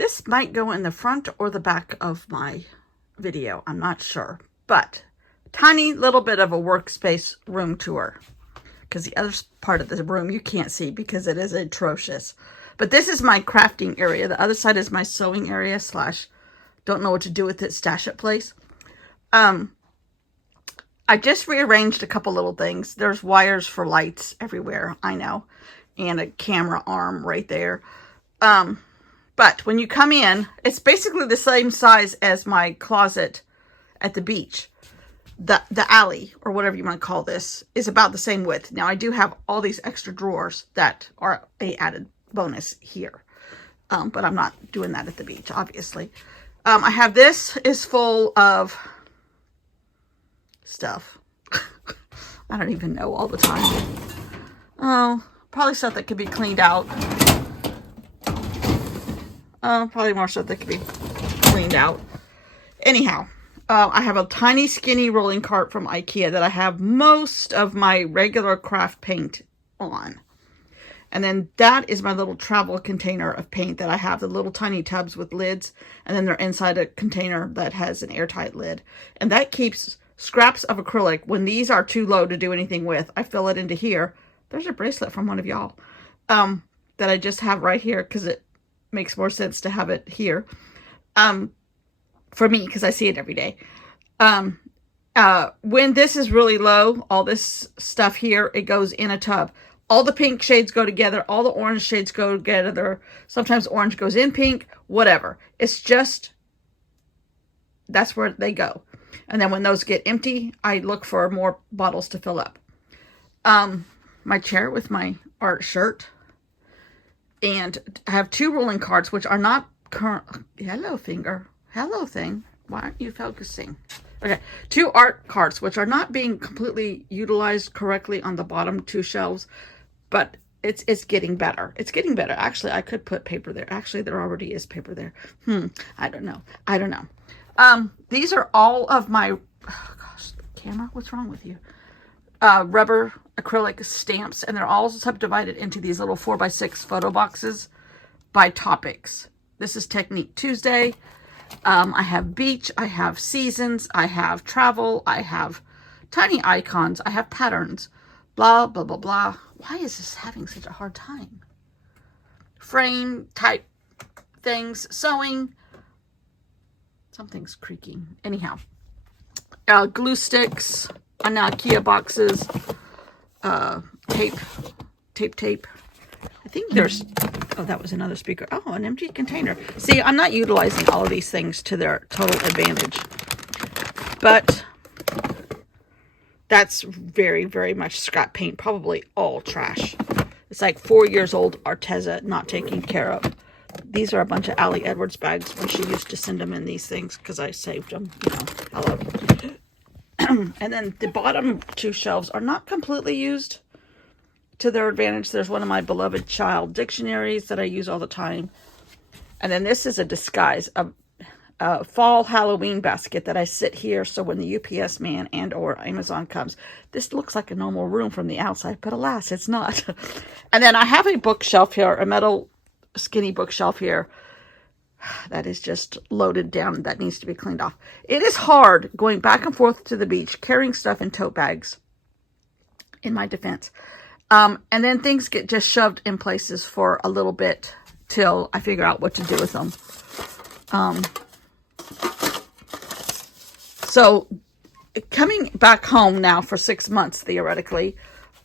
This might go in the front or the back of my video. I'm not sure. But tiny little bit of a workspace room tour. Because the other part of the room you can't see because it is atrocious. But this is my crafting area. The other side is my sewing area slash don't know what to do with it stash it place. I just rearranged a couple little things. There's wires for lights everywhere, I know. And a camera arm right there. But when you come in, it's basically the same size as my closet at the beach. The alley, or whatever you want to call this, is about the same width. Now, I do have all these extra drawers that are a added bonus here. But I'm not doing that at the beach, obviously. I have this is full of stuff. I don't even know all the time. Oh, probably stuff that could be cleaned out. Probably more stuff that could be cleaned out. Anyhow, I have a tiny skinny rolling cart from IKEA that I have most of my regular craft paint on. And then that is my little travel container of paint that I have, the little tiny tubs with lids. And then they're inside a container that has an airtight lid. And that keeps scraps of acrylic. When these are too low to do anything with, I fill it into here. There's a bracelet from one of y'all that I just have right here because it makes more sense to have it here for me because I see it every day. When this is really low, all this stuff here, it goes in a tub. All the pink shades go together. All the orange shades go together. Sometimes orange goes in pink, whatever. It's just, that's where they go. And then when those get empty, I look for more bottles to fill up. My chair with my art shirt. And I have two rolling carts, which are not current. Hello, finger. Hello, thing. Why aren't you focusing? Okay. Two art carts, which are not being completely utilized correctly on the bottom two shelves. But it's getting better. It's getting better. Actually, I could put paper there. Actually, there already is paper there. I don't know. I don't know. These are all of my, oh gosh, camera, what's wrong with you? Rubber acrylic stamps, and they're all subdivided into these little 4x6 photo boxes by topics. This is Technique Tuesday. I have beach, I have seasons, I have travel, I have tiny icons, I have patterns, blah, blah, blah, blah. Why is this having such a hard time? Frame type things, sewing. Something's creaking. Anyhow, glue sticks, IKEA boxes, tape. I think there's, oh, that was another speaker. Oh, an empty container. See, I'm not utilizing all of these things to their total advantage. But that's very, very much scrap paint. Probably all trash. It's like 4 years old Arteza not taken care of. These are a bunch of Allie Edwards bags when she used to send them in these things because I saved them. You know, hello. And then the bottom two shelves are not completely used to their advantage. There's one of my beloved child dictionaries that I use all the time. And then this is a disguise, a fall Halloween basket that I sit here. So when the UPS man and or Amazon comes, this looks like a normal room from the outside, but alas, it's not. And then I have a bookshelf here, a metal skinny bookshelf here that is just loaded down. That needs to be cleaned off. It is hard going back and forth to the beach, carrying stuff in tote bags, in my defense. And then things get just shoved in places for a little bit till I figure out what to do with them. So coming back home now for 6 months, theoretically,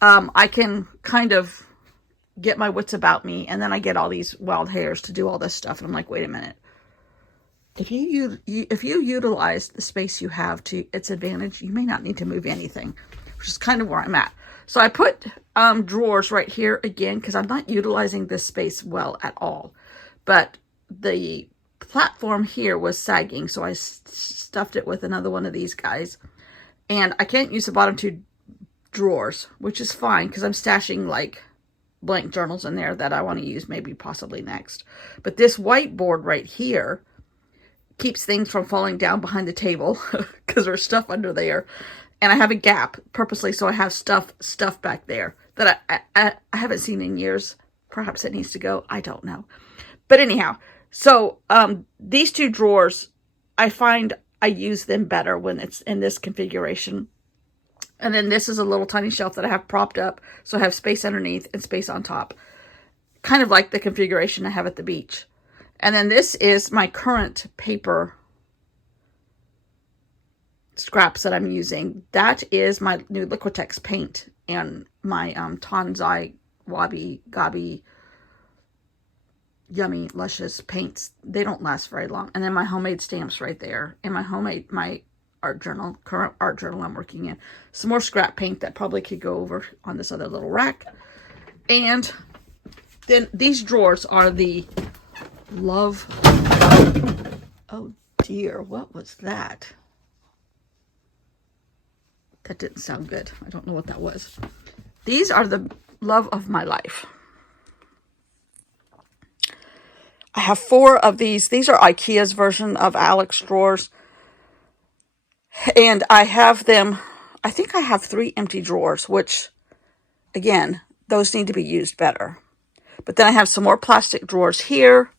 I can kind of get my wits about me, and then I get all these wild hairs to do all this stuff, and I'm like, wait a minute. If you utilize the space you have to its advantage, you may not need to move anything, which is kind of where I'm at. So I put drawers right here again because I'm not utilizing this space well at all. But the platform here was sagging, so I stuffed it with another one of these guys. And I can't use the bottom two drawers, which is fine because I'm stashing like blank journals in there that I want to use maybe possibly next. But this whiteboard right here keeps things from falling down behind the table because there's stuff under there. And I have a gap purposely so I have stuff back there that I haven't seen in years. Perhaps it needs to go. I don't know. But anyhow, So these two drawers, I find I use them better when it's in this configuration. And then this is a little tiny shelf that I have propped up, so I have space underneath and space on top. Kind of like the configuration I have at the beach. And then this is my current paper scraps that I'm using. That is my new Liquitex paint and my Tanzai Wabi Gabi Yummy Luscious paints. They don't last very long. And then my homemade stamps right there. And my art journal, current art journal I'm working in. Some more scrap paint that probably could go over on this other little rack. And then these drawers are the Love. Oh dear, what was that? That didn't sound good. I don't know what that was. These are the Love of my life. I have 4 of these. These are IKEA's version of Alex drawers. And I have them, I think I have 3 empty drawers, which, again, those need to be used better. But then I have some more plastic drawers here,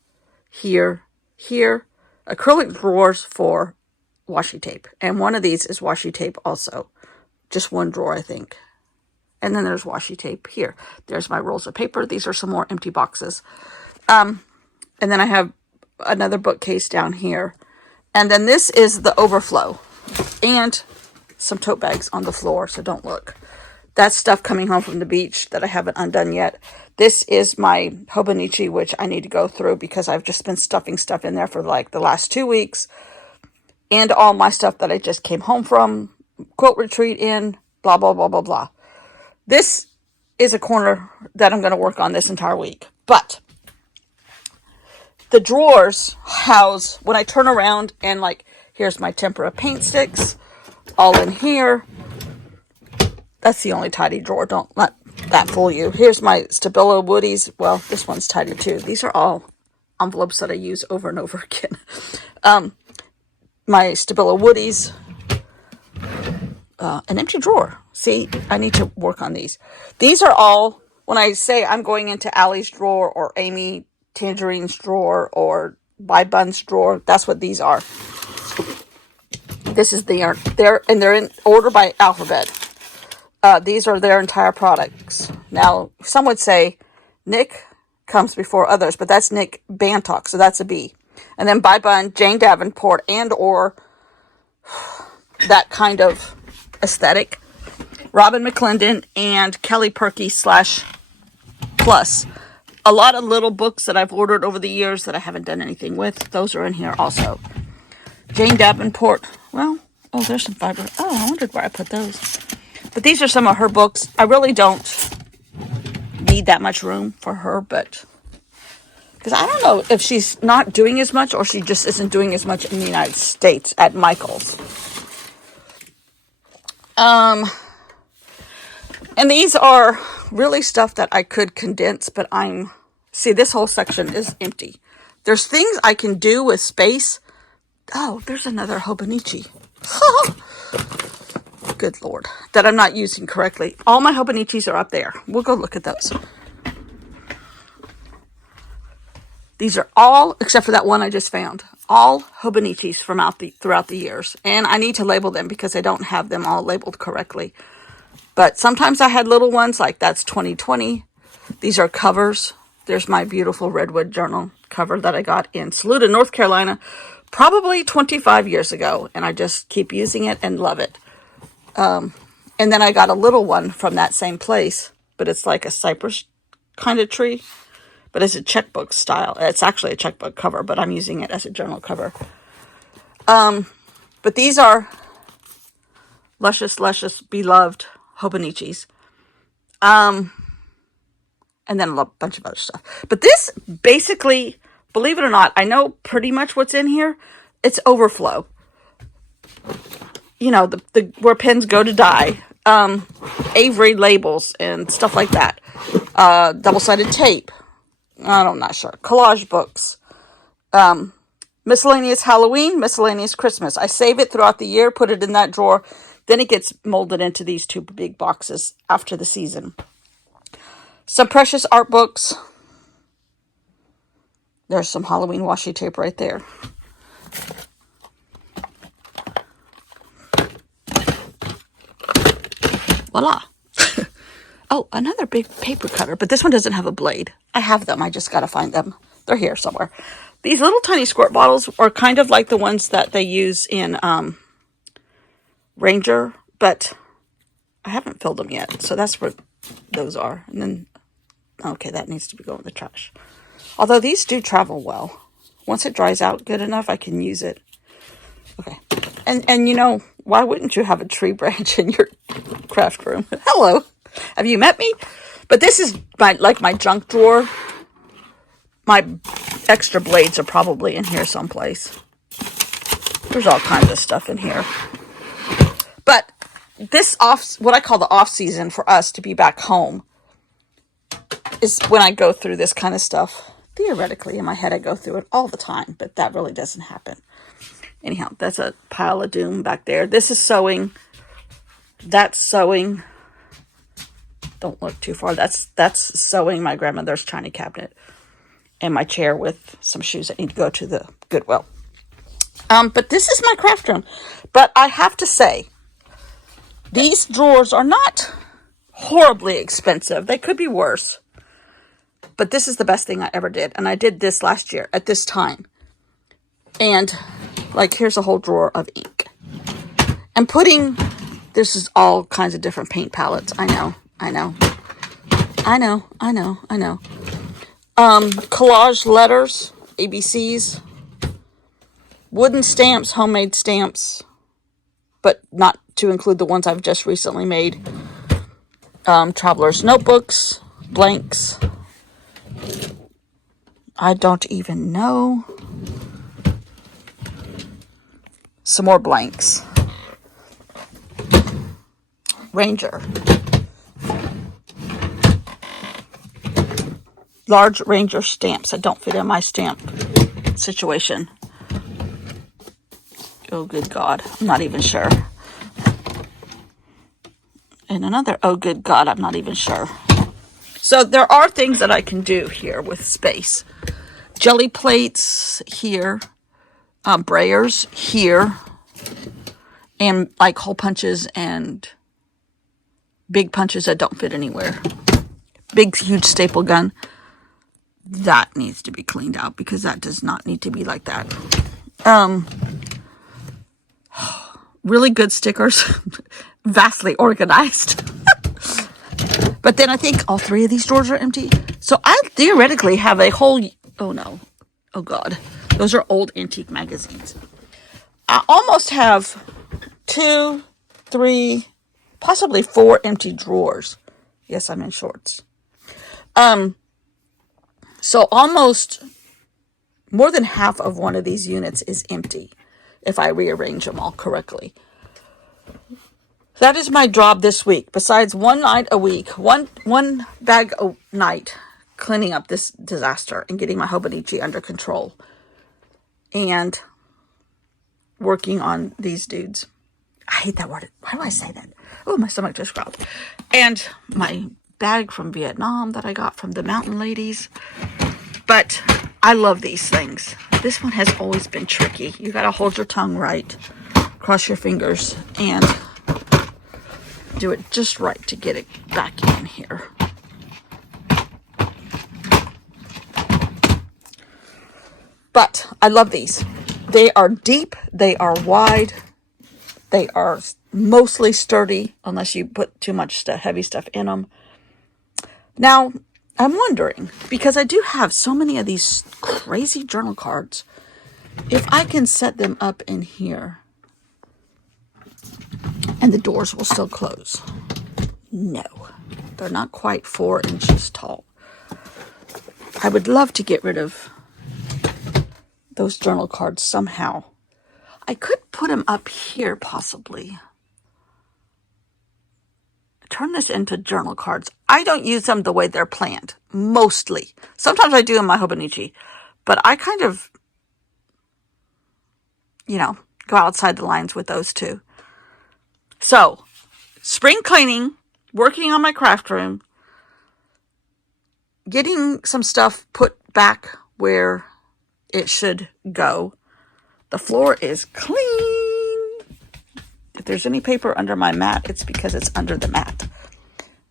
here, here. Acrylic drawers for washi tape. And one of these is washi tape also. Just one drawer, I think. And then there's washi tape here. There's my rolls of paper. These are some more empty boxes. And then I have another bookcase down here. And then this is the overflow. And some tote bags on the floor, so don't look. That's stuff coming home from the beach that I haven't undone yet. This is my Hobonichi, which I need to go through because I've just been stuffing stuff in there for like the last 2 weeks. And all my stuff that I just came home from, quilt retreat in, blah, blah, blah, blah, blah. This is a corner that I'm going to work on this entire week. But the drawers house, when I turn around and like, here's my tempera paint sticks, all in here. That's the only tidy drawer. Don't let that fool you. Here's my Stabilo Woodies. Well, this one's tidy too. These are all envelopes that I use over and over again. My Stabilo Woodies. An empty drawer. See, I need to work on these. These are all, when I say I'm going into Allie's drawer or Amy Tangerine's drawer or Buy Bun's drawer, that's what these are. This is they're in order by alphabet. These are their entire products. Now, some would say Nick comes before others, but that's Nick Bantock, so that's a B. And then Buy Bun, Jane Davenport, and or that kind of aesthetic. Robin McClendon and Kelly Perky / Plus. A lot of little books that I've ordered over the years that I haven't done anything with. Those are in here also. Jane Davenport. Well, oh, there's some fiber. Oh, I wondered where I put those. But these are some of her books. I really don't need that much room for her, but because I don't know if she's not doing as much or she just isn't doing as much in the United States at Michael's. And these are really stuff that I could condense, but see, this whole section is empty. There's things I can do with space. Oh, there's another Hobonichi. Good Lord. That I'm not using correctly. All my Hobonichis are up there. We'll go look at those. These are all, except for that one I just found, all Hobonichis from throughout the years. And I need to label them because I don't have them all labeled correctly. But sometimes I had little ones, like that's 2020. These are covers. There's my beautiful Redwood Journal cover that I got in Saluda, North Carolina, probably 25 years ago. And I just keep using it and love it. And then I got a little one from that same place, but it's like a cypress kind of tree. But it's a checkbook style. It's actually a checkbook cover, but I'm using it as a journal cover. But these are luscious, luscious, beloved Hobonichis. And then a bunch of other stuff. But this basically, believe it or not, I know pretty much what's in here. It's overflow. You know, the where pens go to die. Avery labels and stuff like that. Double-sided tape. I'm not sure. Collage books. Miscellaneous Halloween, miscellaneous Christmas. I save it throughout the year, put it in that drawer. Then it gets molded into these 2 big boxes after the season. Some precious art books. There's some Halloween washi tape right there. Voila. Oh, another big paper cutter, but this one doesn't have a blade. I have them. I just got to find them. They're here somewhere. These little tiny squirt bottles are kind of like the ones that they use in Ranger, but I haven't filled them yet. So that's what those are. And then, okay, that needs to be going in the trash. Although these do travel well. Once it dries out good enough, I can use it. Okay. And you know, why wouldn't you have a tree branch in your craft room? Hello. Have you met me? But this is my junk drawer. My extra blades are probably in here someplace. There's all kinds of stuff in here. But this what I call the off season for us to be back home is when I go through this kind of stuff. Theoretically, in my head, I go through it all the time, but that really doesn't happen. Anyhow, that's a pile of doom back there. This is sewing. That's sewing. Don't look too far. That's sewing my grandmother's china cabinet. And my chair with some shoes that need to go to the Goodwill. But this is my craft room. But I have to say, these drawers are not horribly expensive. They could be worse. But this is the best thing I ever did. And I did this last year at this time. And, like, here's a whole drawer of ink. And this is all kinds of different paint palettes. I know. Collage letters, ABCs, wooden stamps, homemade stamps, but not to include the ones I've just recently made. Traveler's notebooks, blanks. I don't even know. Some more blanks. Ranger. Large Ranger stamps that don't fit in my stamp situation. Oh, good God. I'm not even sure. And another, oh, good God, I'm not even sure. So there are things that I can do here with space. Jelly plates here. Brayers here. And like hole punches and big punches that don't fit anywhere. Big, huge staple gun. That needs to be cleaned out because that does not need to be like that. Really good stickers. Vastly organized. But then I think all three of these drawers are empty. So I theoretically have a whole... Oh, no. Oh, God. Those are old antique magazines. I almost have 2, 3, possibly 4 empty drawers. Yes, I'm in shorts. So almost more than half of one of these units is empty if I rearrange them all correctly. That is my job this week. Besides one night a week, one bag a night, cleaning up this disaster and getting my Hobonichi under control. And working on these dudes. I hate that word. Why do I say that? Oh, my stomach just growled. And my bag from Vietnam that I got from the mountain ladies. But I love these things. This one has always been tricky. You got to hold your tongue right, cross your fingers, and do it just right to get it back in here. But I love these. They are deep. They are wide. They are mostly sturdy unless you put too much heavy stuff in them. Now, I'm wondering, because I do have so many of these crazy journal cards, if I can set them up in here and the doors will still close. No, they're not quite 4 inches tall. I would love to get rid of those journal cards somehow. I could put them up here possibly. Turn this into journal cards. I don't use them the way they're planned, mostly. Sometimes I do in my Hobonichi, but I kind of, go outside the lines with those too. So, spring cleaning, working on my craft room, getting some stuff put back where it should go. The floor is clean. If there's any paper under my mat, it's because it's under the mat.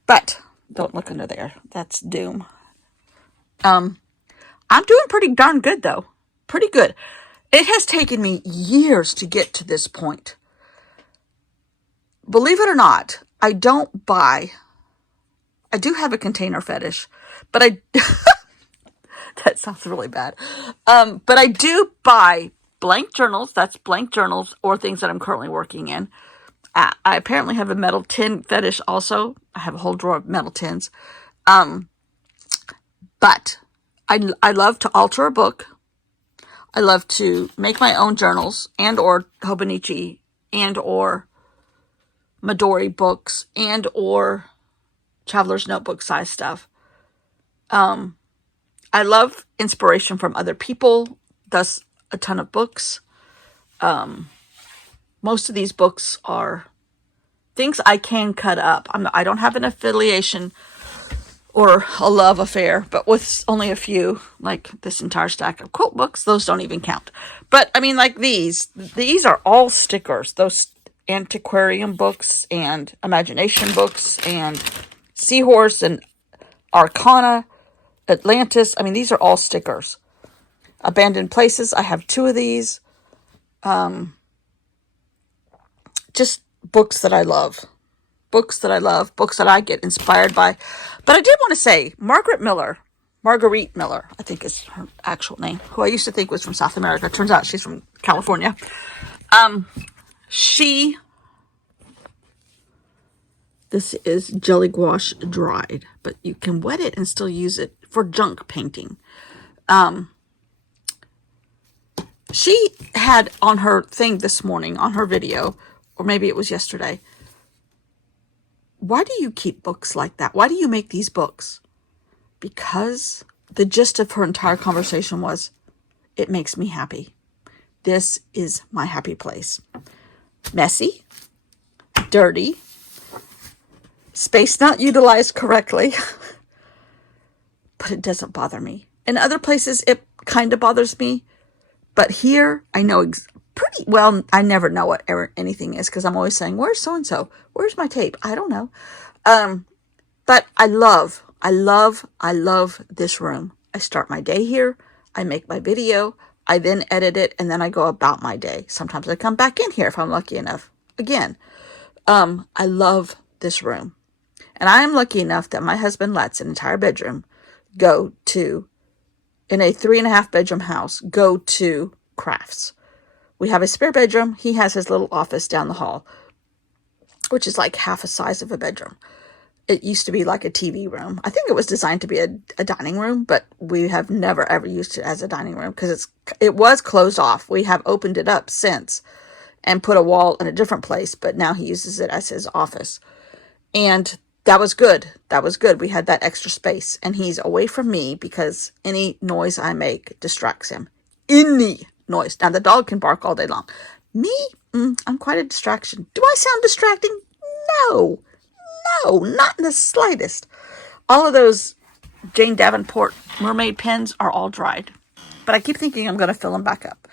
But don't look under there. That's doom. I'm doing pretty darn good, though. Pretty good. It has taken me years to get to this point. Believe it or not, I do have a container fetish, but that sounds really bad. But I do buy blank journals. That's blank journals or things that I'm currently working in. I apparently have a metal tin fetish also. I have a whole drawer of metal tins. But I love to alter a book. I love to make my own journals and or Hobonichi and or Midori books and or Traveler's Notebook size stuff. I love inspiration from other people, thus a ton of books. Most of these books are things I can cut up. I don't have an affiliation or a love affair, but with only a few, like this entire stack of quote books, those don't even count. But I mean, like these are all stickers. Those antiquarian books and imagination books and Seahorse and Arcana, Atlantis. I mean, these are all stickers. Abandoned Places. I have 2 of these. Just books that I love. Books that I get inspired by. But I did want to say, Marguerite Miller, I think is her actual name, who I used to think was from South America. Turns out she's from California. This is jelly gouache dried, but you can wet it and still use it for junk painting. She had on her thing this morning, on her video, or maybe it was yesterday, why do you keep books like that? Why do you make these books? Because the gist of her entire conversation was, it makes me happy. This is my happy place. Messy, dirty, space not utilized correctly, but it doesn't bother me. In other places, it kind of bothers me, but here I know pretty well. I never know what anything is because I'm always saying, where's so-and-so? Where's my tape? I don't know. But I love this room. I start my day here. I make my video. I then edit it, and then I go about my day. Sometimes I come back in here if I'm lucky enough. Again, I love this room. And I am lucky enough that my husband lets an entire bedroom go to, in a 3.5 bedroom house, go to crafts. We have a spare bedroom. He has his little office down the hall, which is like half the size of a bedroom. It used to be like a TV room. I think it was designed to be a dining room, but we have never ever used it as a dining room because it was closed off. We have opened it up since and put a wall in a different place, but now he uses it as his office. And that was good. That was good. We had that extra space, and he's away from me because any noise I make distracts him. Any noise. Now, the dog can bark all day long. Me? I'm quite a distraction. Do I sound distracting? No, not in the slightest. All of those Jane Davenport mermaid pens are all dried, but I keep thinking I'm going to fill them back up.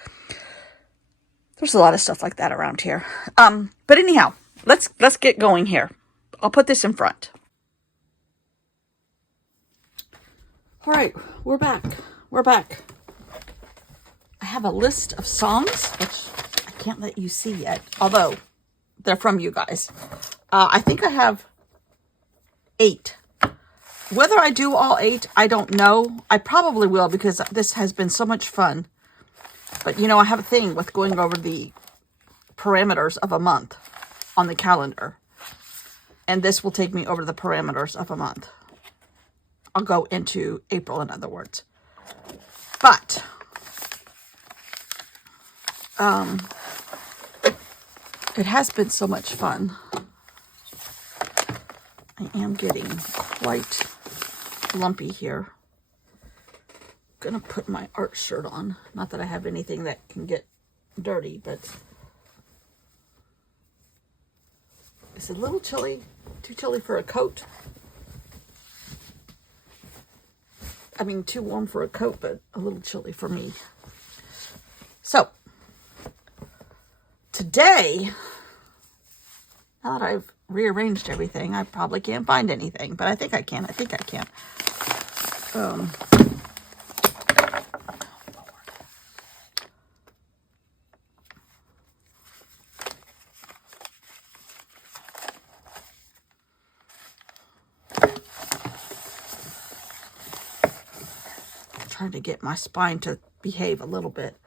There's a lot of stuff like that around here. But anyhow, let's get going here. I'll put this in front. All right, we're back. I have a list of songs, which I can't let you see yet, although they're from you guys. I think I have 8. Whether I do all 8, I don't know. I probably will because this has been so much fun. But, you know, I have a thing with going over the parameters of a month on the calendar. And this will take me over the parameters of a month. I'll go into April, in other words. But, it has been so much fun. I am getting quite lumpy here. I'm gonna put my art shirt on. Not that I have anything that can get dirty, but it's a little chilly. Too chilly for a coat. I mean, too warm for a coat, but a little chilly for me. So, today, now that I've rearranged everything, I probably can't find anything, but I think I can. Trying to get my spine to behave a little bit.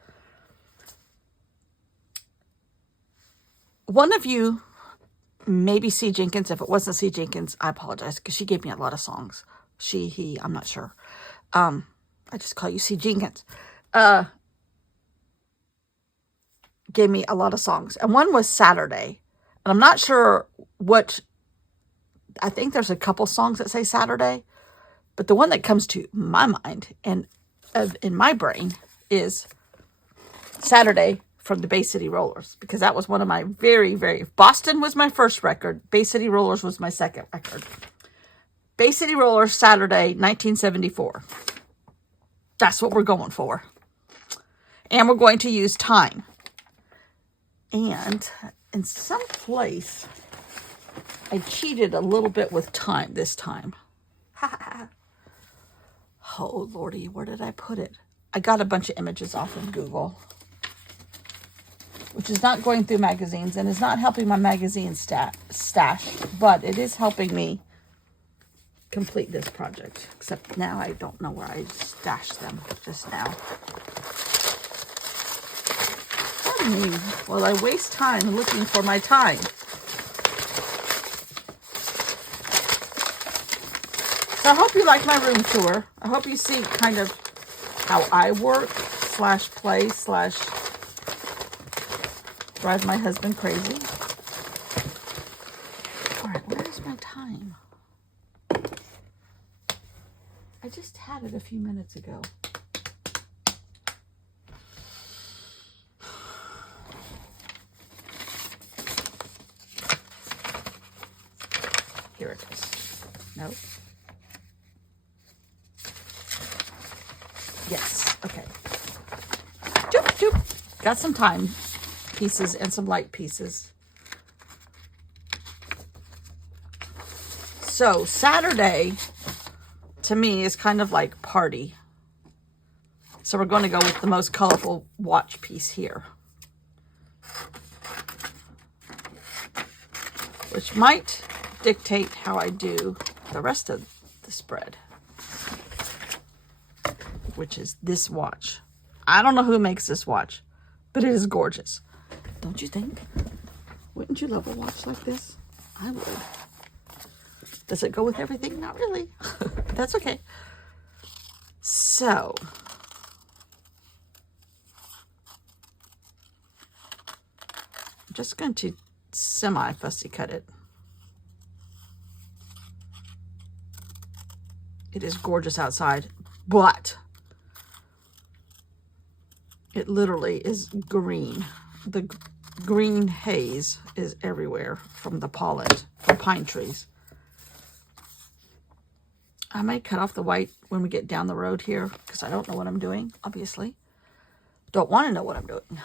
One of you, maybe C. Jenkins, if it wasn't C. Jenkins, I apologize, because she gave me a lot of songs. She, he, I'm not sure. I just call you C. Jenkins. Gave me a lot of songs. And one was Saturday. And I'm not sure what, I think there's a couple songs that say Saturday. But the one that comes to my mind and in my brain is Saturday from the Bay City Rollers, because that was one of my Boston was my first record. Bay City Rollers was my second record. Bay City Rollers, Saturday, 1974. That's what we're going for. And we're going to use Time. And in some place, I cheated a little bit with time this time. Oh, Lordy, where did I put it? I got a bunch of images off of Google, which is not going through magazines and is not helping my magazine stash, but it is helping me complete this project. Except now I don't know where I stashed them just now. Pardon me while I waste time looking for my time. So I hope you like my room tour. I hope you see kind of how I work, /play, / drive my husband crazy. All right, where's my time? I just had it a few minutes ago. Here it is. Nope. Yes, okay. Doop, doop. Got some time pieces and some light pieces. So Saturday, to me, is kind of like party. So we're going to go with the most colorful watch piece here, which might dictate how I do the rest of the spread, which is this watch. I don't know who makes this watch, but it is gorgeous. Don't you think? Wouldn't you love a watch like this? I would. Does it go with everything? Not really. But that's okay. So, I'm just going to semi-fussy cut it. It is gorgeous outside, but it literally is green. The green haze is everywhere from the pollen from pine trees. I might cut off the white when we get down the road here because I don't know what I'm doing, obviously. Don't want to know what I'm doing.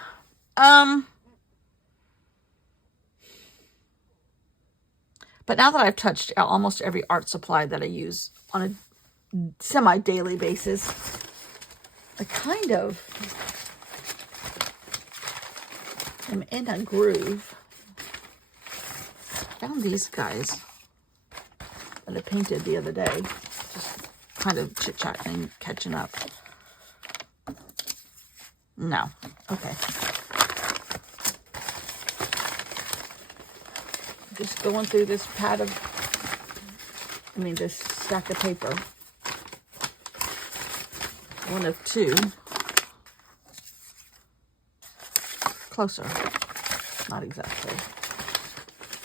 But now that I've touched almost every art supply that I use on a semi-daily basis, I kind of am in a groove. Found these guys that I painted the other day. Just kind of chit-chatting, catching up. No. Okay. Just going through this this stack of paper. One of two. Closer. Not exactly.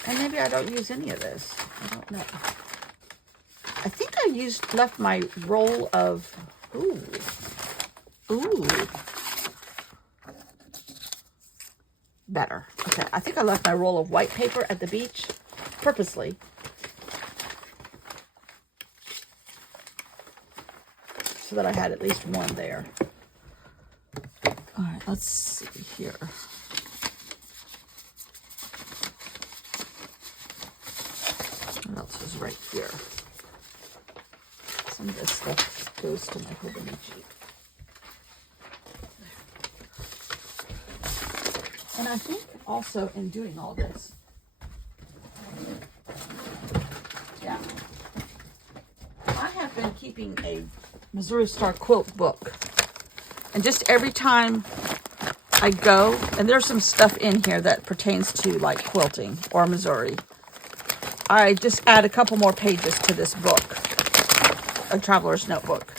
And maybe I don't use any of this. I don't know. I think I left my roll of, ooh. Better. Okay, I think I left my roll of white paper at the beach purposely. So that I had at least one there. All right. Let's see here. What else is right here? Some of this stuff goes to my Hobonichi. And I think also in doing all this, yeah, I have been keeping a Missouri Star quilt book. And just every time I go, and there's some stuff in here that pertains to like quilting or Missouri, I just add a couple more pages to this book, a traveler's notebook.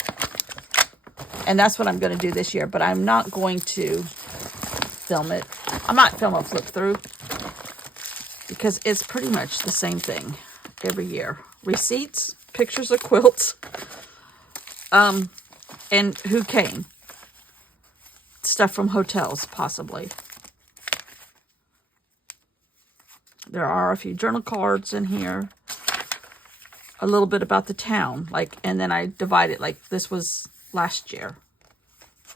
And that's what I'm going to do this year, but I'm not going to film it. I might film a flip through because it's pretty much the same thing every year. Receipts, pictures of quilts, and who came. Stuff from hotels, possibly. There are a few journal cards in here. A little bit about the town, and then I divide it, this was last year.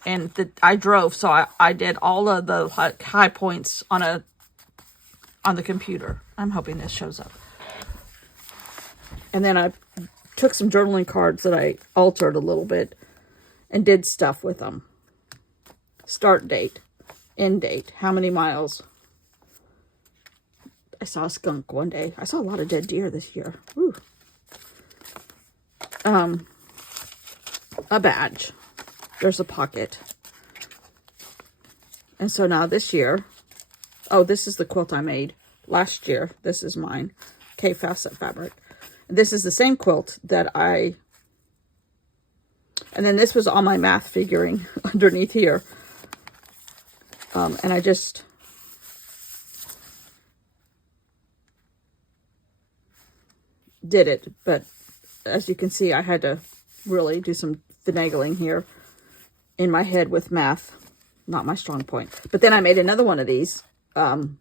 And I drove, so I did all of the high points on the computer. I'm hoping this shows up. And then I took some journaling cards that I altered a little bit and did stuff with them. Start date, end date, how many miles. I saw a skunk one day. I saw a lot of dead deer this year. Woo. A badge. There's a pocket. And so now this year, oh, this is the quilt I made last year. This is mine. K-Facet fabric. This is the same quilt that and then this was all my math figuring underneath here. And I just did it, but as you can see, I had to really do some finagling here in my head with math. Not my strong point. But then I made another one of these in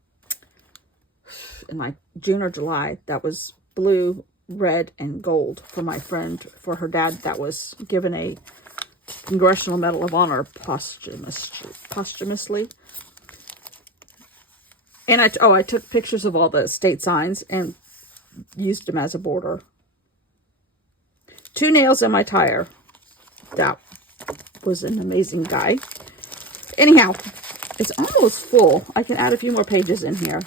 like June or July. That was blue, red, and gold for my friend, for her dad that was given a Congressional Medal of Honor posthumously. And I took pictures of all the state signs and used them as a border. 2 nails in my tire. That was an amazing guy. Anyhow, it's almost full. I can add a few more pages in here.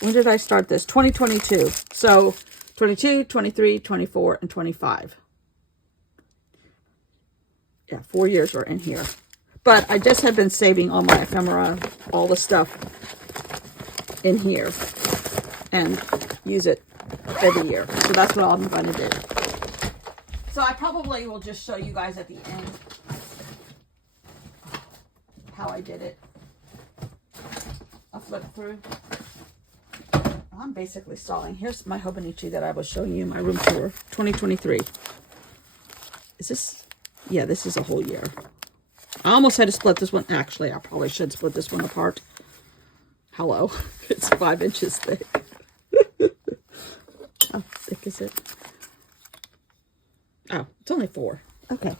When did I start this? 2022. So 22, 23, 24, and 25. Yeah, 4 years are in here. But I just have been saving all my ephemera, all the stuff in here, and use it every year. So that's what I'm going to do. So I probably will just show you guys at the end how I did it. I'll flip through. I'm basically stalling. Here's my Hobonichi that I was showing you in my room tour. 2023. Is this? Yeah, this is a whole year. I almost had to split this one. Actually, I probably should split this one apart. Hello. It's 5 inches thick. How thick is it? Oh, it's only 4. Okay.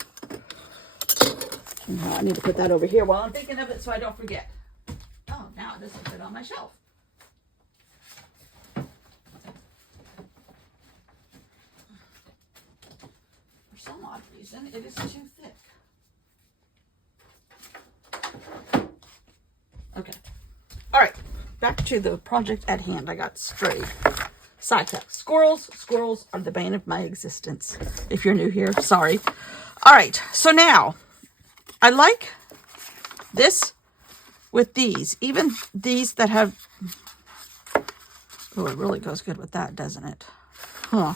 Now I need to put that over here while I'm thinking of it so I don't forget. Oh, now it doesn't fit on my shelf. For some odd reason, it is too thick. Okay. All right. Back to the project at hand. I got strayed. Side text. Squirrels. Squirrels are the bane of my existence. If you're new here, sorry. All right. So now, I like this with these. Even these that have... Oh, it really goes good with that, doesn't it? Huh.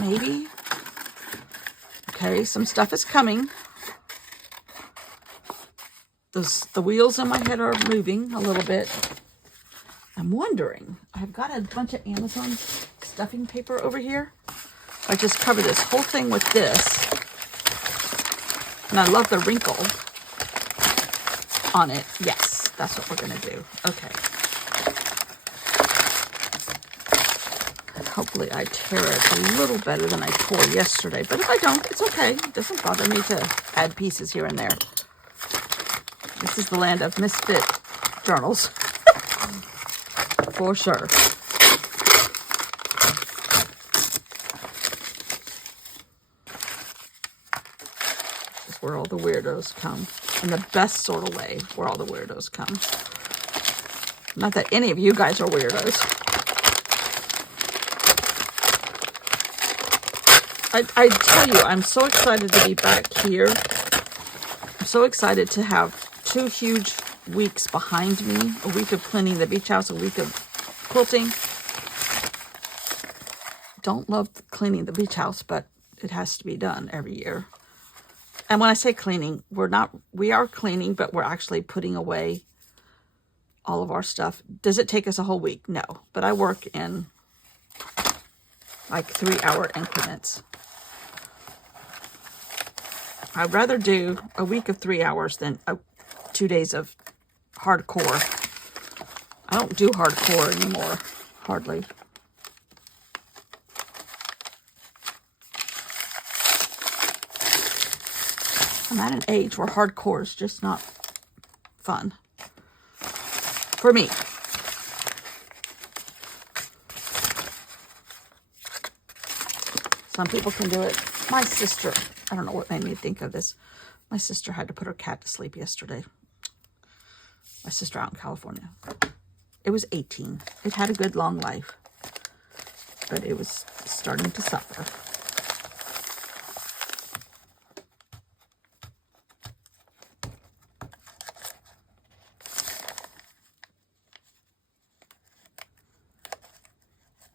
Maybe. Okay, some stuff is coming. The wheels in my head are moving a little bit. I'm wondering, I've got a bunch of Amazon stuffing paper over here. I just cover this whole thing with this. And I love the wrinkle on it. Yes, that's what we're going to do. Okay. Hopefully I tear it a little better than I tore yesterday. But if I don't, it's okay. It doesn't bother me to add pieces here and there. This is the land of misfit journals. For sure. This is where all the weirdos come. In the best sort of way, where all the weirdos come. Not that any of you guys are weirdos. I tell you, I'm so excited to be back here. I'm so excited to have 2 huge weeks behind me. A week of cleaning the beach house, a week of quilting. Don't love cleaning the beach house, but it has to be done every year. And when I say cleaning, we are cleaning, but we're actually putting away all of our stuff. Does it take us a whole week? No, but I work in like 3-hour increments. I'd rather do a week of 3 hours than 2 days of hardcore. I don't do hardcore anymore, hardly. I'm at an age where hardcore is just not fun. For me. Some people can do it. My sister, I don't know what made me think of this. My sister had to put her cat to sleep yesterday. My sister out in California. It was 18. It had a good long life. But it was starting to suffer.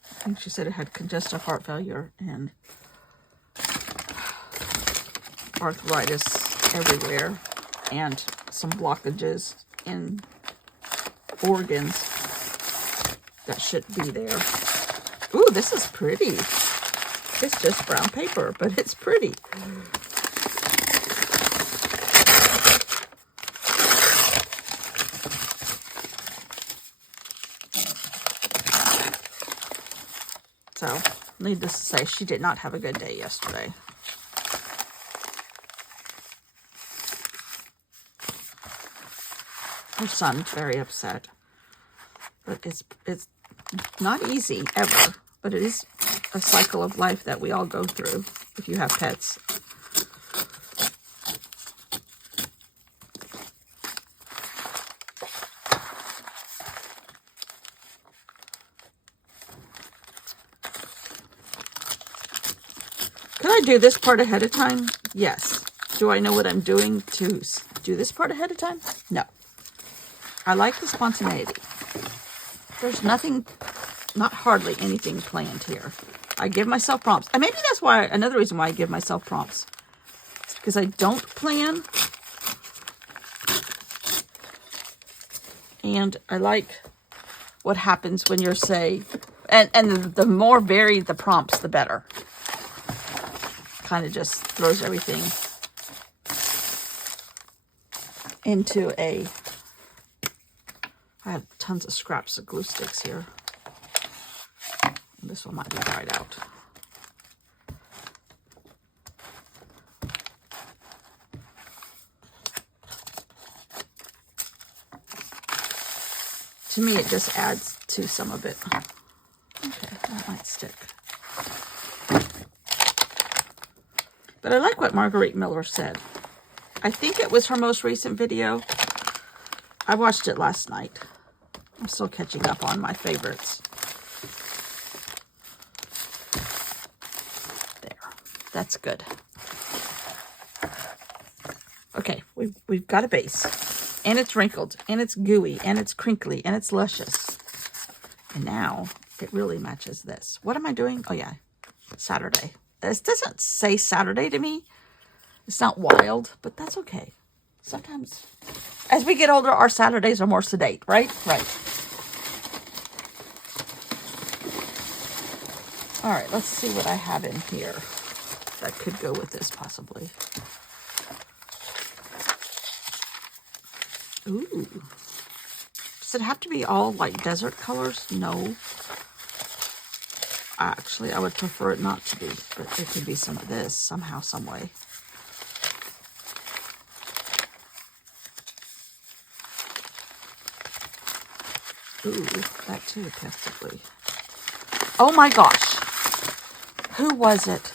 I think she said it had congestive heart failure and arthritis everywhere and some blockages in organs that shouldn't be there. Ooh, this is pretty. It's just brown paper, but it's pretty. So, needless to say, she did not have a good day yesterday. Her son's very upset. But it's not easy, ever. But it is a cycle of life that we all go through if you have pets. Could I do this part ahead of time? Yes. Do I know what I'm doing to do this part ahead of time? No. I like the spontaneity. There's nothing, not hardly anything planned here. I give myself prompts. And maybe that's why, another reason why I give myself prompts. It's because I don't plan. And I like what happens when you're, say, and the more varied the prompts, the better. Kind of just throws everything into a... I have tons of scraps of glue sticks here. This one might be dried out. To me, it just adds to some of it. Okay, that might stick. But I like what Marguerite Miller said. I think it was her most recent video. I watched it last night. I'm still catching up on my favorites. There. That's good. Okay, we've got a base. And it's wrinkled. And it's gooey. And it's crinkly. And it's luscious. And now it really matches this. What am I doing? Oh, yeah. Saturday. This doesn't say Saturday to me. It's not wild, but that's okay. Sometimes, as we get older, our Saturdays are more sedate, right? Right. All right, let's see what I have in here that could go with this, possibly. Ooh. Does it have to be all, like, desert colors? No. Actually, I would prefer it not to be, but it could be some of this somehow, some way. Ooh, that too, possibly. Oh my gosh. Who was it?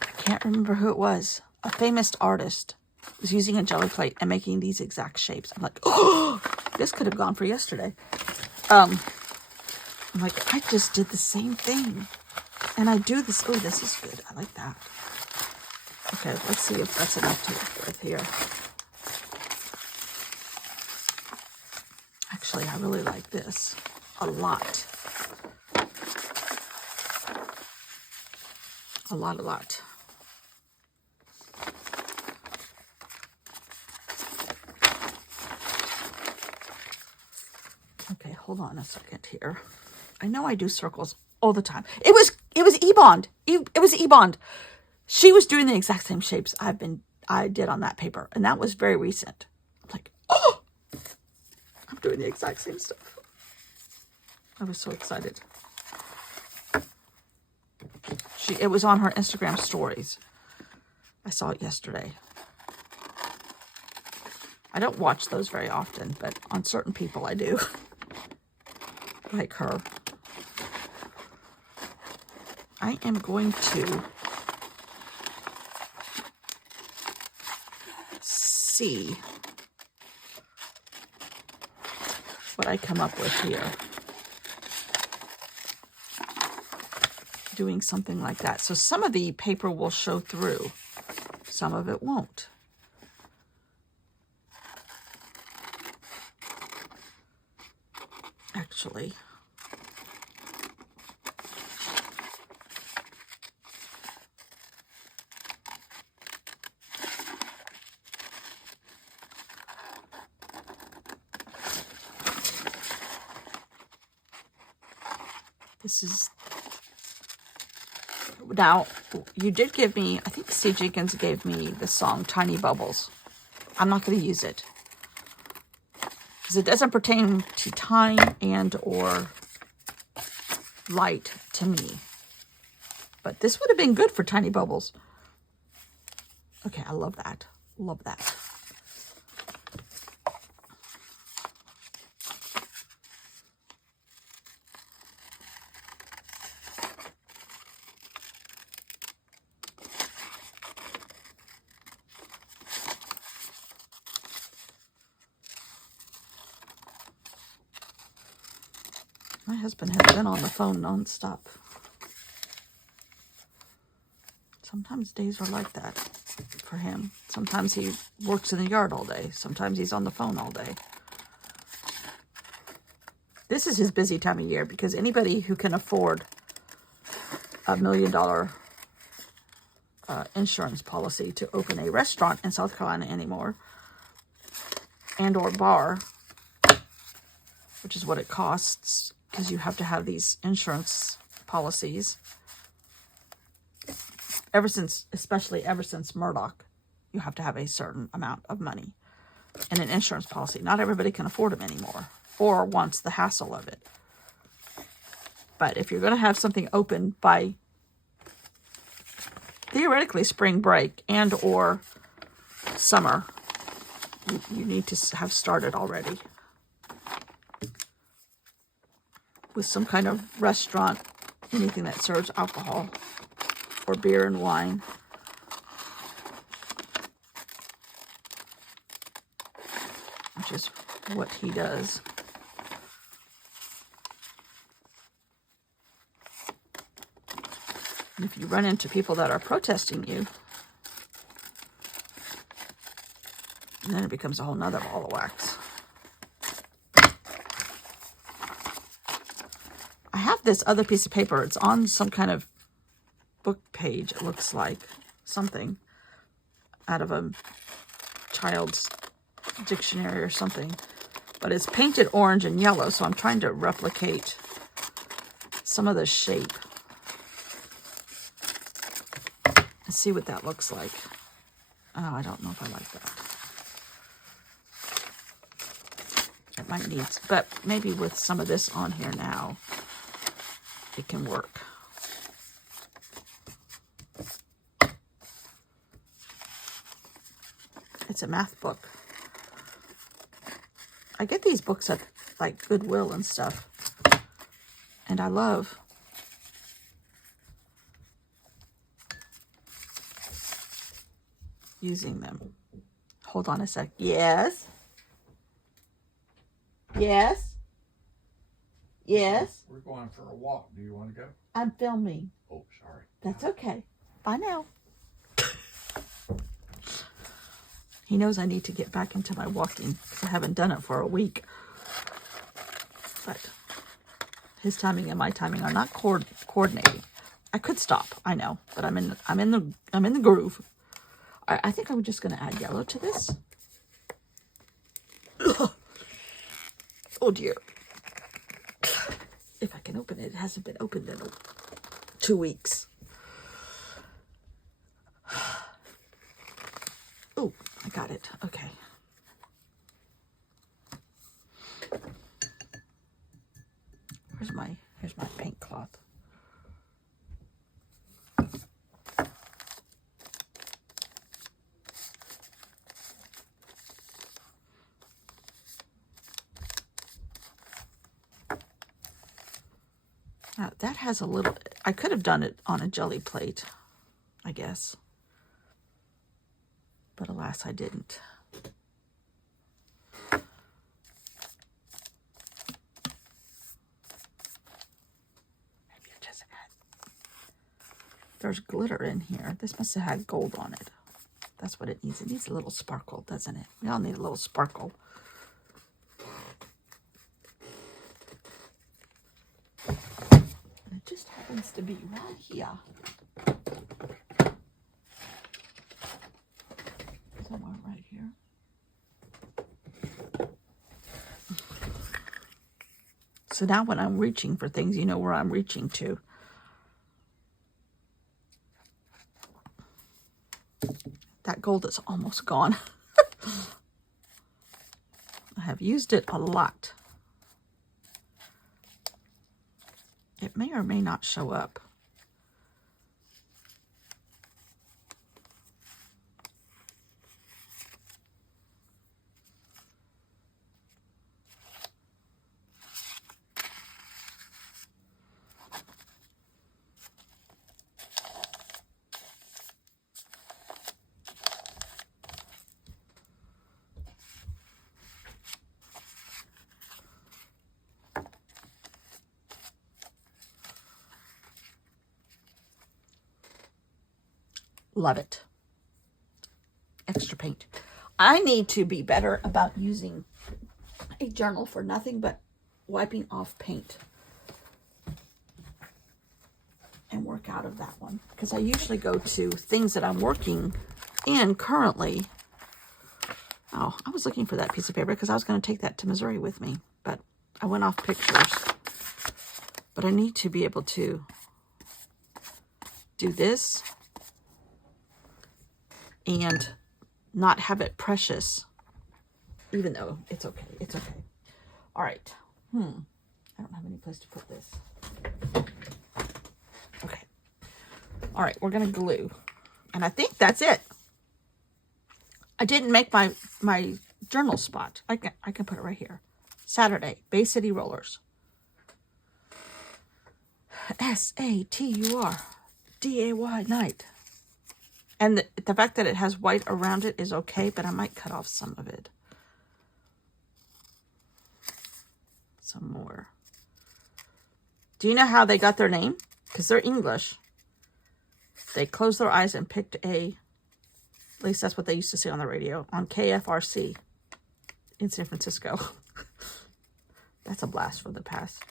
I can't remember who it was. A famous artist was using a jelly plate and making these exact shapes. I'm like, oh, this could have gone for yesterday. I'm like, I just did the same thing. And I do this. Oh, this is good. I like that. Okay, let's see if that's enough to work with here. Actually, I really like this a lot. A lot. Okay, hold on a second here. I know I do circles all the time. It was E-Bond. It was E-Bond. She was doing the exact same shapes I did on that paper, and that was very recent. I'm like, oh, I'm doing the exact same stuff. I was so excited. It was on her Instagram stories. I saw it yesterday. I don't watch those very often, but on certain people I do. Like her. I am going to see what I come up with here. Doing something like that. So some of the paper will show through. Some of it won't. Actually. This is... Now, you did give me, I think C. Jenkins gave me the song Tiny Bubbles. I'm not going to use it. Because it doesn't pertain to time and or light to me. But this would have been good for Tiny Bubbles. Okay, I love that. Love that. My husband has been on the phone nonstop. Sometimes days are like that for him. Sometimes he works in the yard all day. Sometimes he's on the phone all day. This is his busy time of year because anybody who can afford $1 million insurance policy to open a restaurant in South Carolina anymore and or bar, which is what it costs because you have to have these insurance policies. Especially ever since Murdoch, you have to have a certain amount of money in an insurance policy. Not everybody can afford them anymore or wants the hassle of it. But if you're going to have something open by theoretically spring break and or summer, you need to have started already with some kind of restaurant, anything that serves alcohol or beer and wine. Which is what he does. And if you run into people that are protesting you, then it becomes a whole nother ball of wax. I have this other piece of paper. It's on some kind of book page, it looks like. Something out of a child's dictionary or something. But it's painted orange and yellow, so I'm trying to replicate some of the shape. And see what that looks like. Oh, I don't know if I like that. That might need, but maybe with some of this on here now, it can work. It's a math book. I get these books at like Goodwill and stuff. And I love using them. Hold on a sec. Yes. Yes. Yes. We're going for a walk. Do you want to go? I'm filming. Oh, sorry. That's okay. Bye now. He knows I need to get back into my walking because I haven't done it for a week. But his timing and my timing are not coordinating. I could stop, I know, but I'm in the groove. I think I'm just going to add yellow to this. Ugh. Oh dear. If I can open it, it hasn't been opened in 2 weeks. Oh, I got it. Okay. Here's my paint cloth. Now, that has a little, I could have done it on a jelly plate, I guess. But alas, I didn't. Maybe I just had, there's glitter in here. This must have had gold on it. That's what it needs. It needs a little sparkle, doesn't it? We all need a little sparkle. It just happens to be right here. Somewhere right here. So now when I'm reaching for things, you know where I'm reaching to. That gold is almost gone. I have used it a lot. It may or may not show up. Love it. Extra paint. I need to be better about using a journal for nothing but wiping off paint and work out of that one. Because I usually go to things that I'm working in currently. Oh, I was looking for that piece of paper because I was going to take that to Missouri with me. But I went off pictures. But I need to be able to do this and not have it precious, even though it's okay. It's okay. All right. I don't have any place to put this. Okay. All right. We're going to glue. And I think that's it. I didn't make my journal spot. I can put it right here. Saturday, Bay City Rollers. SATURDAY night. And the fact that it has white around it is okay, but I might cut off some of it. Some more. Do you know how they got their name? Because they're English. They closed their eyes and picked at least that's what they used to say on the radio, on KFRC in San Francisco. That's a blast from the past.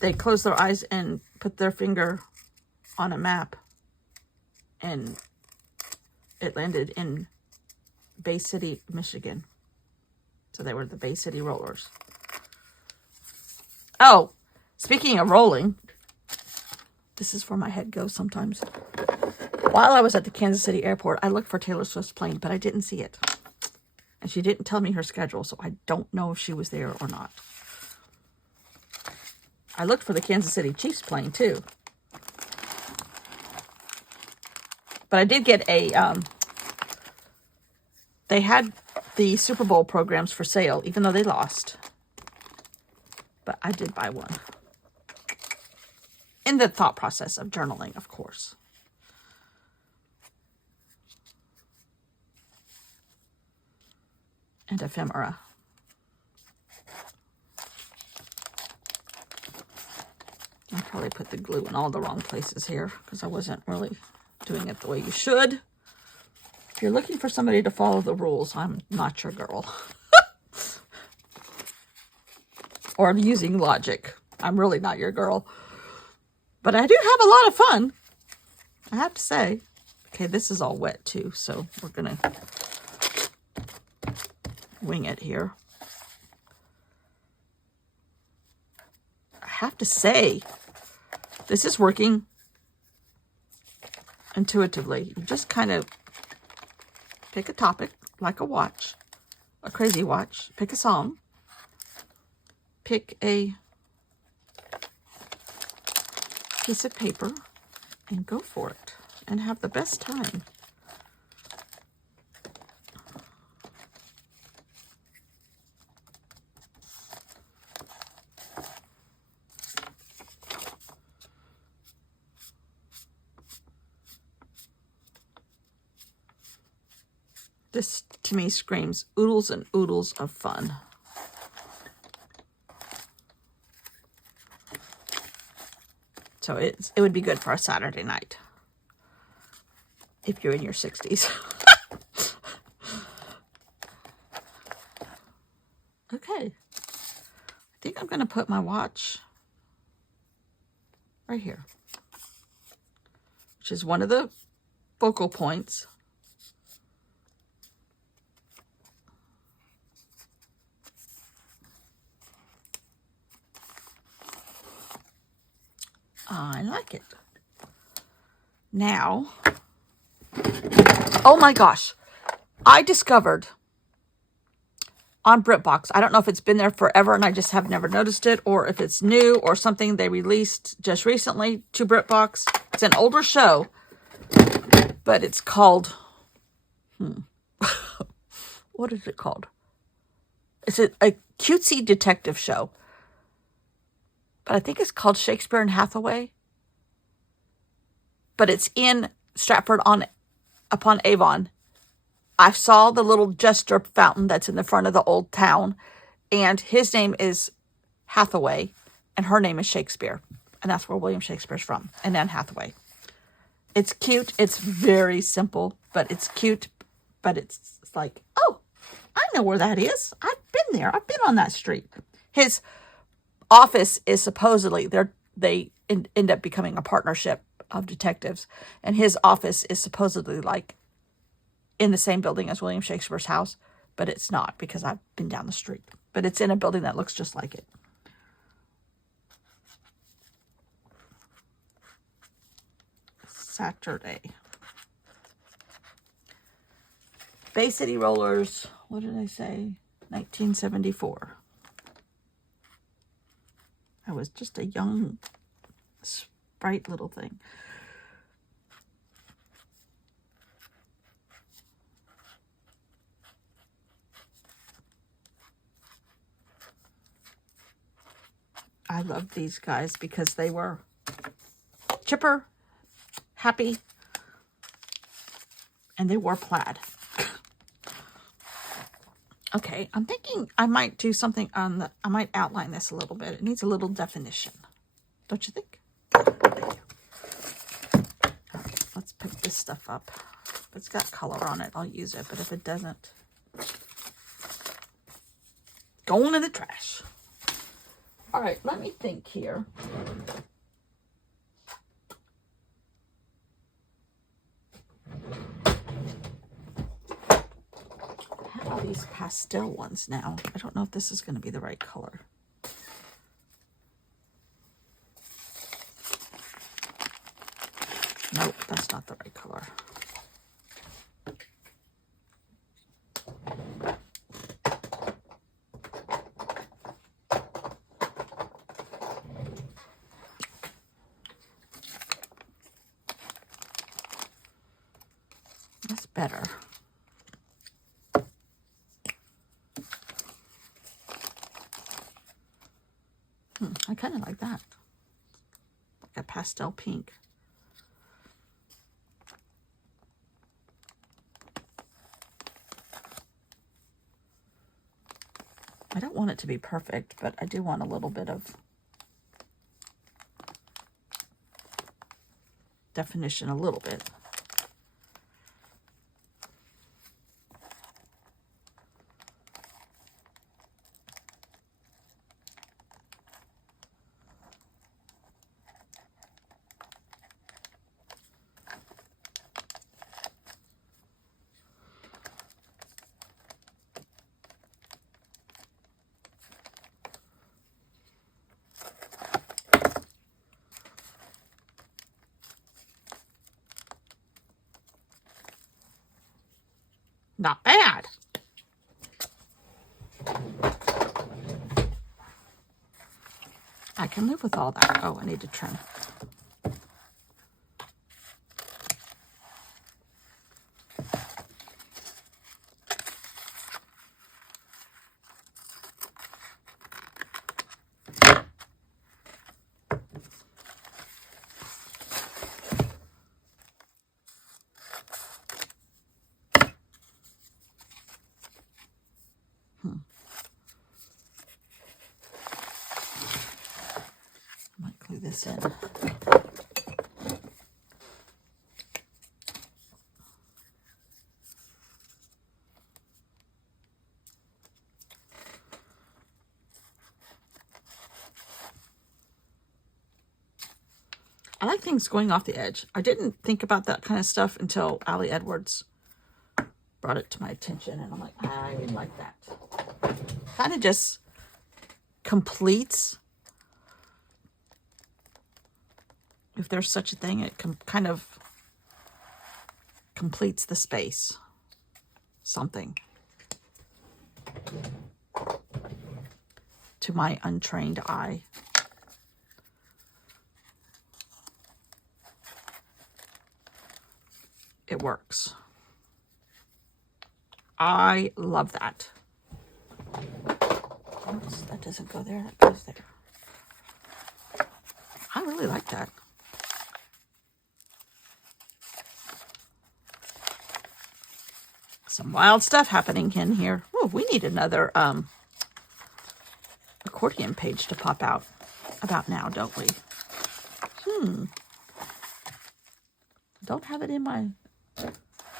They closed their eyes and put their finger on a map, and it landed in Bay City, Michigan. So they were the Bay City Rollers. Oh, speaking of rolling, this is where my head goes sometimes. While I was at the Kansas City airport, I looked for Taylor Swift's plane, but I didn't see it. And she didn't tell me her schedule, so I don't know if she was there or not. I looked for the Kansas City Chiefs playing too. But I did get a, they had the Super Bowl programs for sale, even though they lost. But I did buy one. In the thought process of journaling, of course. And ephemera. I probably put the glue in all the wrong places here because I wasn't really doing it the way you should. If you're looking for somebody to follow the rules, I'm not your girl. Or using logic. I'm really not your girl. But I do have a lot of fun, I have to say. Okay, this is all wet too, so we're going to wing it here. I have to say, this is working intuitively. You just kind of pick a topic, like a watch, a crazy watch, pick a song, pick a piece of paper, and go for it, and have the best time. This, to me, screams oodles and oodles of fun. So it would be good for a Saturday night. If you're in your 60s. Okay. I think I'm going to put my watch right here. Which is one of the focal points. I like it. Now, oh my gosh, I discovered on BritBox, I don't know if it's been there forever and I just have never noticed it, or if it's new or something they released just recently to BritBox. It's an older show, but it's called, what is it called? It's a cutesy detective show. But I think it's called Shakespeare and Hathaway. But it's in Stratford-upon-Avon. I saw the little jester fountain that's in the front of the old town. And his name is Hathaway. And her name is Shakespeare. And that's where William Shakespeare's from. And Anne Hathaway. It's cute. It's very simple. But it's cute. But it's like, oh, I know where that is. I've been there. I've been on that street. His office is supposedly, they end up becoming a partnership of detectives, and his office is supposedly like in the same building as William Shakespeare's house, but it's not because I've been down the street. But it's in a building that looks just like it. Saturday. Bay City Rollers, what did I say? 1974. I was just a young, sprite little thing. I loved these guys because they were chipper, happy, and they wore plaid. Okay, I'm thinking I might do something on the, I might outline this a little bit. It needs a little definition. Don't you think? Okay, let's pick this stuff up. If it's got color on it, I'll use it. But if it doesn't, going in the trash. All right, let me think here. How are these pastel ones now? I don't know if this is going to be the right color. Nope, that's not the right color. better. I kind of like that. Like a pastel pink. I don't want it to be perfect, but I do want a little bit of definition, a little bit. Not bad. I can live with all that. Oh, I need to trim. Might glue this in. I like things going off the edge. I didn't think about that kind of stuff until Allie Edwards brought it to my attention, and I'm like, I like that. Kind of just completes, if there's such a thing, it kind of completes the space. Something. To my untrained eye. It works. I love that. Oops, that doesn't go there, that goes there. I really like that. Some wild stuff happening in here. Oh, we need another accordion page to pop out about now, don't we? Don't have it in my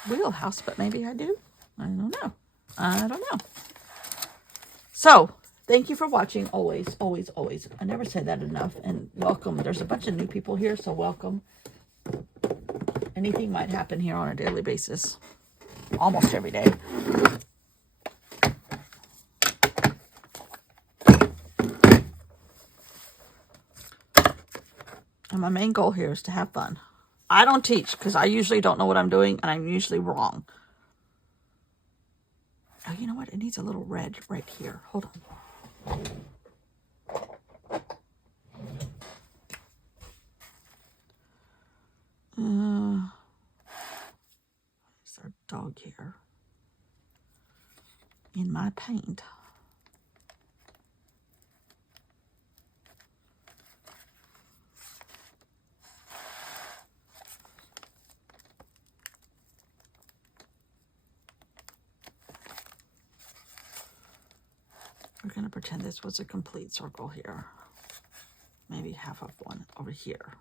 wheelhouse, but maybe I do. I don't know. I don't know. So, thank you for watching. Always, always, always. I never say that enough. And welcome. There's a bunch of new people here, so welcome. Anything might happen here on a daily basis. Almost every day. And my main goal here is to have fun. I don't teach because I usually don't know what I'm doing, and I'm usually wrong. Oh, you know what? It needs a little red right here. Hold on. There's our dog here in my paint. We're going to pretend this was a complete circle here. Maybe half of one over here.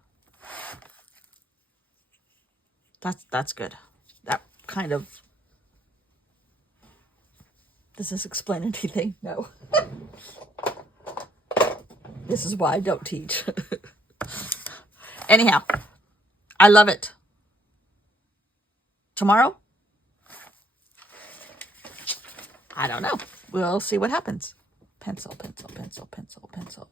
That's good. That kind of... Does this explain anything? No. This is why I don't teach. Anyhow, I love it. Tomorrow? I don't know. We'll see what happens. Pencil, pencil, pencil, pencil, pencil.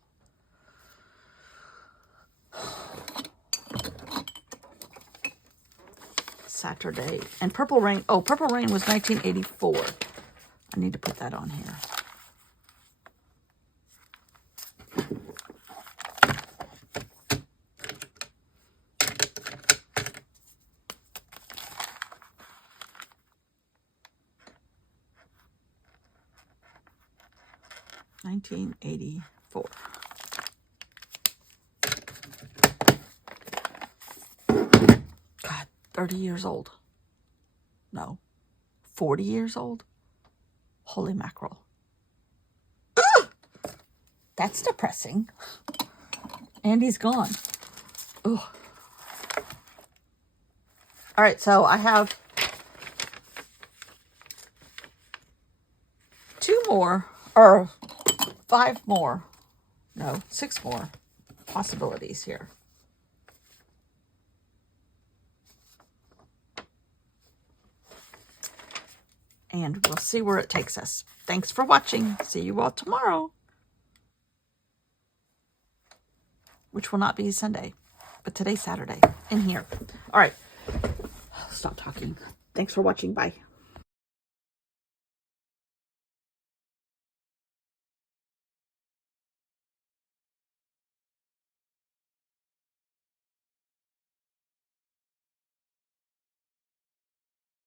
Saturday. And Purple Rain. Oh, Purple Rain was 1984. I need to put that on here. 1984. God, 30 years old. No, 40 years old. Holy mackerel. Ugh! That's depressing. Andy's gone. Ugh. All right, so I have 2 more, or 5 more, no, 6 more possibilities here. And we'll see where it takes us. Thanks for watching. See you all tomorrow. Which will not be Sunday, but today's Saturday in here. All right. Stop talking. Thanks for watching. Bye.